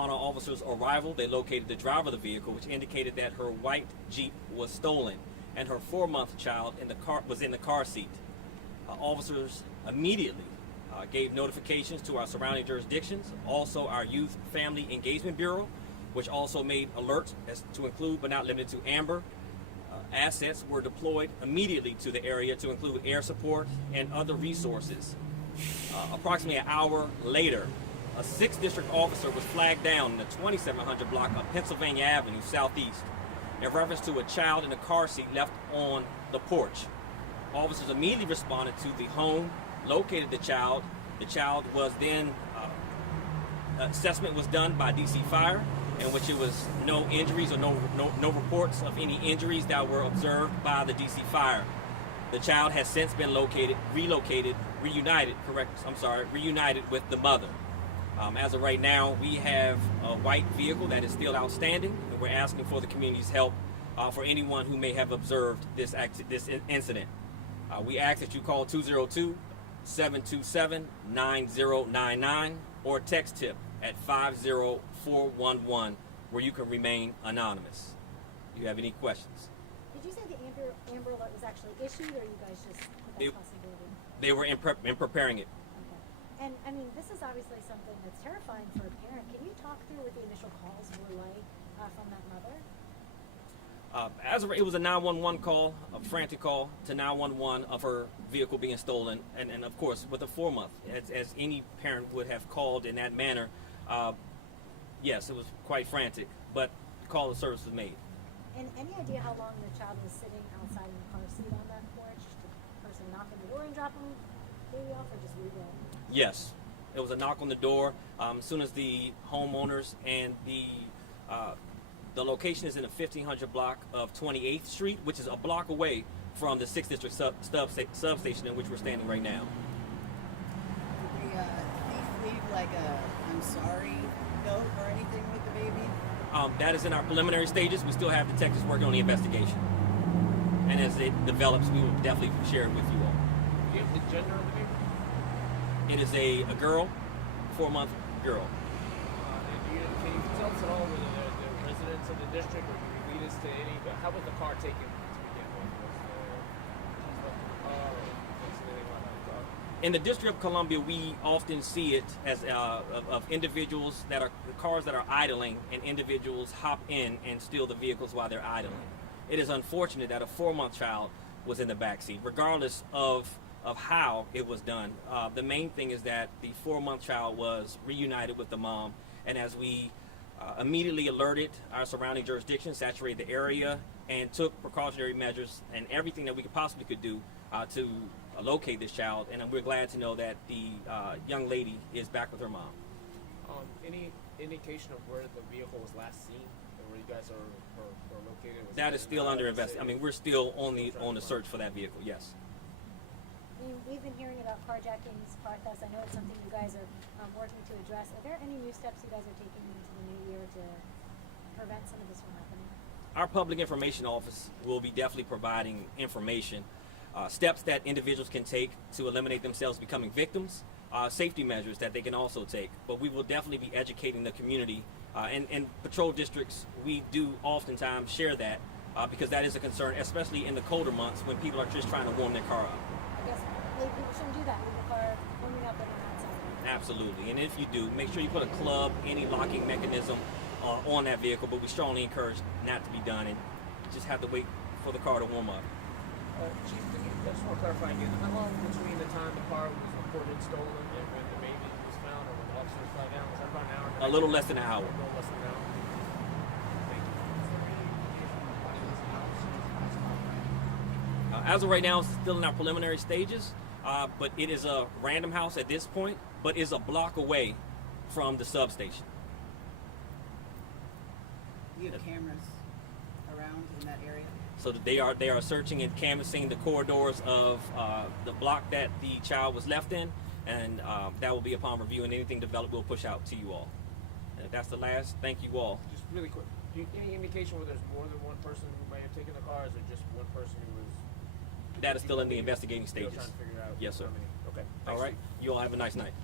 Upon our officers' arrival, they located the driver of the vehicle, which indicated that her white Jeep was stolen and her 4-month child was in the car seat. Officers immediately gave notifications to our surrounding jurisdictions, also our Youth Family Engagement Bureau, which also made alerts as to include but not limited to Amber. Assets were deployed immediately to the area to include air support and other resources. Approximately an hour later, a 6th District officer was flagged down in the 2700 block of Pennsylvania Avenue Southeast in reference to a child in a car seat left on the porch. Officers immediately responded to the home, located the child. The child was then, assessment was done by DC Fire, in which it was no injuries or no reports of any injuries that were observed by the DC Fire. The child has since been reunited with the mother. As of right now, we have a white vehicle that is still outstanding, and we're asking for the community's help for anyone who may have observed this incident. We ask that you call 202-727-9099 or text tip at 50411, where you can remain anonymous. Do you have any questions? Did you say the Amber Alert was actually issued, or you guys just put that possibility? They were in preparing it. Okay. And I mean, this is obviously something that's terrifying for a parent. Can you talk through what the initial calls were like from that mother? It was a 911 call, a frantic call to 911 of her vehicle being stolen, and of course with a 4-month, as any parent would have called in that manner. Yes, it was quite frantic, but the call of service was made. And any idea how long the child was sitting outside in the car seat on that porch? Did the person knock on the door and drop him baby off, or just leave it? Yes, it was a knock on the door. As soon as the homeowners and the location is in the 1500 block of 28th Street, which is a block away from the 6th District substation in which we're standing right now. Did the thief leave like a "I'm sorry" note or anything with the baby? That is in our preliminary stages. We still have detectives working on the investigation. And as it develops, we will definitely share it with you all. Do you have the gender of the baby? It is a girl, 4-month girl. Can you tell us at all whether the residents of the district, or can you lead us to any, but how was the car taken to begin with? In the District of Columbia, we often see it as of individuals that are cars that are idling, and individuals hop in and steal the vehicles while they're idling. It is unfortunate that a 4-month child was in the backseat, regardless of how it was done. The main thing is that the 4-month child was reunited with the mom, and as we immediately alerted our surrounding jurisdictions, saturated the area, and took precautionary measures and everything that we possibly could do to locate this child. And we're glad to know that the young lady is back with her mom. Any indication of where the vehicle was last seen, or where you guys are located? That is still under investigation. I mean, we're still on the search for that vehicle. Yes. I mean, we've been hearing about carjackings, car thefts. I know it's something you guys are working to address. Are there any new steps you guys are taking into the new year to prevent some of this from happening? Our public information office will be definitely providing information, steps that individuals can take to eliminate themselves becoming victims, safety measures that they can also take. But we will definitely be educating the community. And patrol districts, we do oftentimes share that because that is a concern, especially in the colder months when people are just trying to warm their car up. I guess maybe people shouldn't do that. Leave the car warming up when they're outside. Absolutely. And if you do, make sure you put a club, any locking mechanism on that vehicle, but we strongly encourage not to be done, and you just have to wait for the car to warm up. Chief, I just want to clarify again, how long between the time the car was reported stolen and when the baby was found, or when the officers found out? Was that about an hour? A little less than an hour. A little less than an hour. Thank you. As of right now, it's still in our preliminary stages, but it is a random house at this point, but is a block away from the substation. Do you have cameras around in that area? So that they are searching and canvassing the corridors of the block that the child was left in, and that will be upon review, and anything developed we'll push out to you all. And if that's the last, thank you all. Just really quick, any indication whether there's more than one person who may have taken the car, or is it just one person who was? That is still in the investigating stages. Still trying to figure out. Yes, sir. How many. Okay. All right. You all have a nice night.